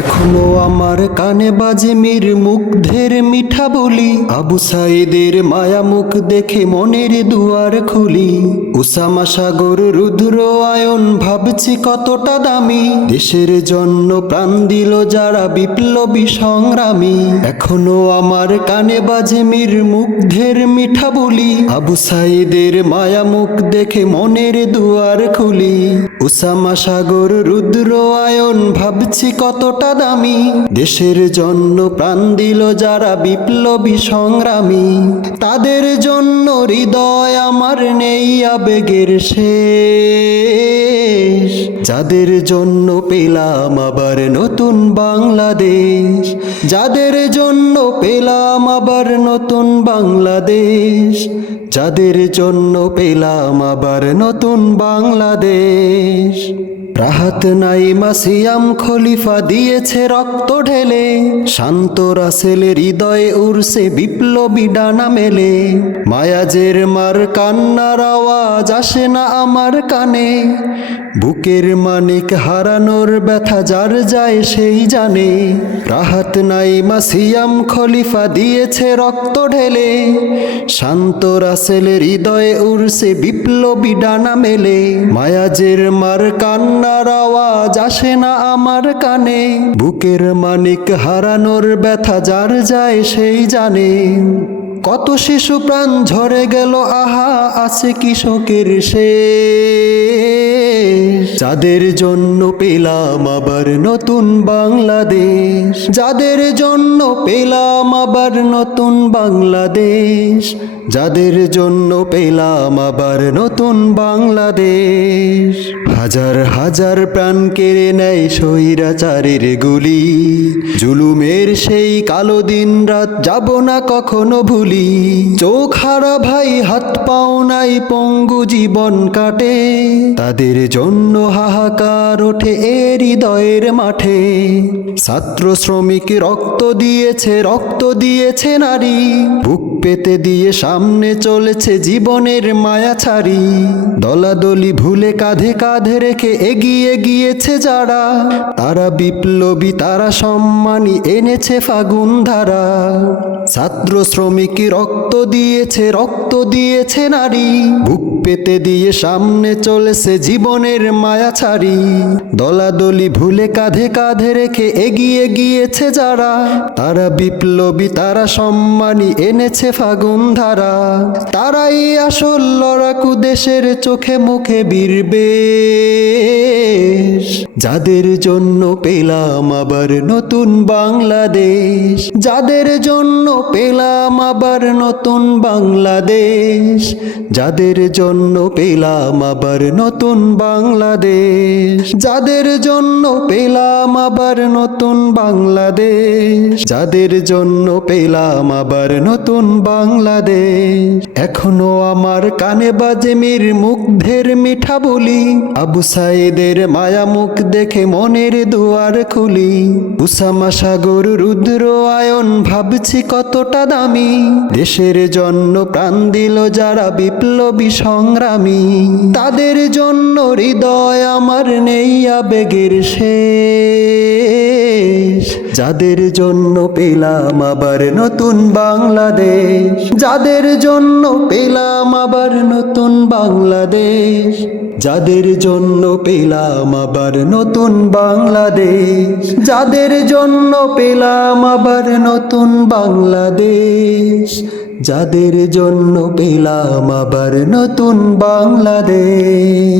এখনো আমার কানে বাজে মীর মুগ্ধের মিঠা বলি, আবু সাইদের মায়া মুখ দেখে মনের দুয়ার খুলি। উসামা সাগর রুদ্র আয়ন ভাবছি কতটা দামি, দেশের জন্য প্রাণ দিল যারা বিপ্লবী সংগ্রামী। এখনো আমার কানে বাজে মীর মুগ্ধের মিঠা বলি, আবু সাইদের মায়া মুখ দেখে মনের দুয়ার খুলি। উসামা সাগর রুদ্র আয়ন ভাবছি কতটা দামি, দেশের জন্য প্রাণ দিল যারা বিপ্লবী সংগ্রামী। তাদের জন্য হৃদয় আমার নেই আবেগের শেষ, যাদের জন্য পেলাম আবার নতুন বাংলাদেশ, যাদের জন্য পেলাম আবার নতুন বাংলাদেশ, যাদের জন্য পেলাম আবার নতুন বাংলাদেশ। রাহাত নাইমা সিয়াম খলিফা দিয়েছে রক্ত ঢেলে, শান্ত রাসেলের হৃদয়ে উড়ছে বিপ্লবী ডানা মেলে। মায়াজের মার কান্নার আওয়াজ আসে না আমার কানে, বুকের মানিক হারানোর ব্যথা যার যায় সেই জানে। রাহাত নাইমা সিয়াম খলিফা দিয়েছে রক্ত ঢেলে, শান্ত রাসেলের হৃদয়ে উড়ছে বিপ্লবী ডানা মেলে। মায়াজের মার কান্নার আওয়াজ আসে না আমার কানে, বুকের মানিক হারানোর ব্যথা যার যায় সেই জানে। কত শিশু প্রাণ ঝরে গেল, আহা আছে কৃষকের শেষ, যাদের জন্য পেলাম আবার নতুন বাংলাদেশ, যাদের জন্য পেলাম আবার নতুন বাংলাদেশ, যাদের জন্য পেলাম আবার নতুন বাংলাদেশ। হাজার হাজার প্রাণ কেড়ে নেয় স্বৈরাচারের গুলি, জুলুমের সেই কালো দিন রাত যাব না কখনো ভুলি। চোখ হারা ভাই হাত পাও নাই পঙ্গু জীবন কাটে, তাদের জন্য হাহাকার ওঠে এ হৃদয়ের মাঠে। ছাত্র শ্রমিক রক্ত দিয়েছে নারী, বুক পেতে দিয়ে সামনে চলেছে জীবনের মায়া ছাড়ি। দলাদলি ভুলে কাঁধে কাঁধে রেখে এগিয়ে গিয়েছে যারা, তারা বিপ্লবী তারা সম্মানী এনেছে ফাগুন ধারা। ছাত্র শ্রমিক রক্ত দিয়েছে নারী, বুক পেতে দিয়ে সামনে চলেছে জীবনের মায়া ছাড়ি। দলাদলি ভুলে কাঁধে কাঁধে রেখে এগিয়ে গিয়েছে যারা, তারা বিপ্লবী তারা সম্মানী এনেছে ফাগুন ধারা। তারাই আসল লড়াকু দেশের চোখে মুখে বীরবেশ, যাদের জন্য পেলাম আবার নতুন বাংলাদেশ, যাদের জন্য পেলাম আবার নতুন বাংলাদেশ, যাদের জন্য পেলাম আবার নতুন বাংলাদেশ, যাদের জন্য পেলাম আবার নতুন বাংলাদেশ, যাদের জন্য পেলাম আবার নতুন বাংলাদেশ। এখনো আমার কানে বাজে মীর মুগ্ধের মিঠা বলি, আবু সাইদের মায়া মুখ দেখে মনের দুয়ার খুলি। উসামা সাগর রুদ্র আয়ন ভাবছি কতটা দামি, দেশের জন্য প্রাণ দিল যারা বিপ্লবী সংগ্রামী। তাদের জন্য হৃদয় আমার নেই আবেগের শেষ, যাদের জন্য পেলাম আবার নতুন বাংলাদেশ, যাদের জন্য পেলাম আবার নতুন বাংলাদেশ, যাদের জন্য পেলাম আবার নতুন বাংলাদেশ, যাদের জন্য পেলাম আবার নতুন বাংলাদেশ, যাদের জন্য পেলাম আবার নতুন বাংলাদেশ।